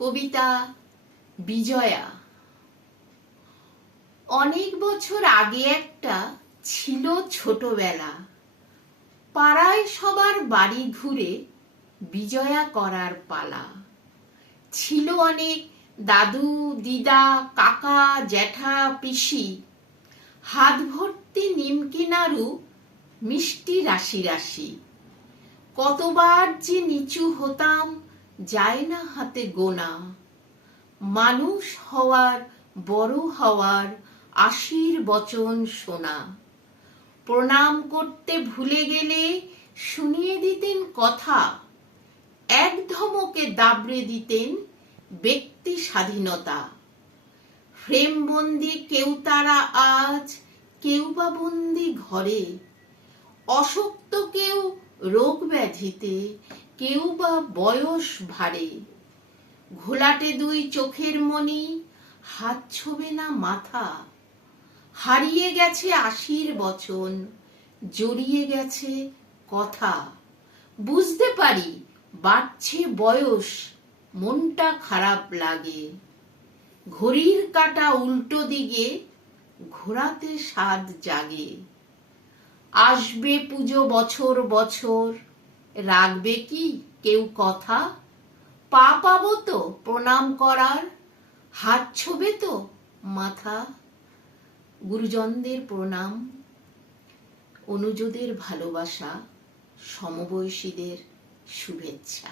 কবিতা বিজয়া। অনেক বছর আগে একটা ছিল ছোটবেলা, পাড়ায় সবার বাড়ি ঘুরে বিজয়া করার পালা। ছিল অনেক দাদু দিদা কাকা জ্যাঠা পিসি, হাত ভর্তি নিমকি নাড়ু মিষ্টি রাশি রাশি। কতবার যে নিচু হতাম যায় না হাতে গোনা, মানুষ হওয়ার বড় হওয়ার আশির বচন শোনা। প্রণাম করতে ভুলে গেলে শুনিয়ে দিতেন কথা, এক ধমকে দাবড়ে দিতেন ব্যক্তি স্বাধীনতা। ফ্রেমবন্দি কেউ তারা আজ, কেউ বা বন্দি ঘরে, অশক্ত কেউ রোগ ব্যাধিতে, কেউ বা বয়স ভারে। ঘোলাটে দুই চোখের মনি, হাত ছোবে না মাথা। হারিয়ে গেছে আশির বচন, জড়িয়ে গেছে কথা। বুঝতে পারি বাড়ছে বয়স, মনটা খারাপ লাগে। ঘড়ির কাঁটা উল্টো দিকে, ঘোরাতে স্বাদ জাগে। আসবে পুজো বছর বছর, রাখবে কি কেউ কথা? পা পাবো তো প্রণাম করার, হাত ছোবে তো মাথা। গুরুজনদের প্রণাম, অনুজদের ভালোবাসা, সমবয়সীদের শুভেচ্ছা।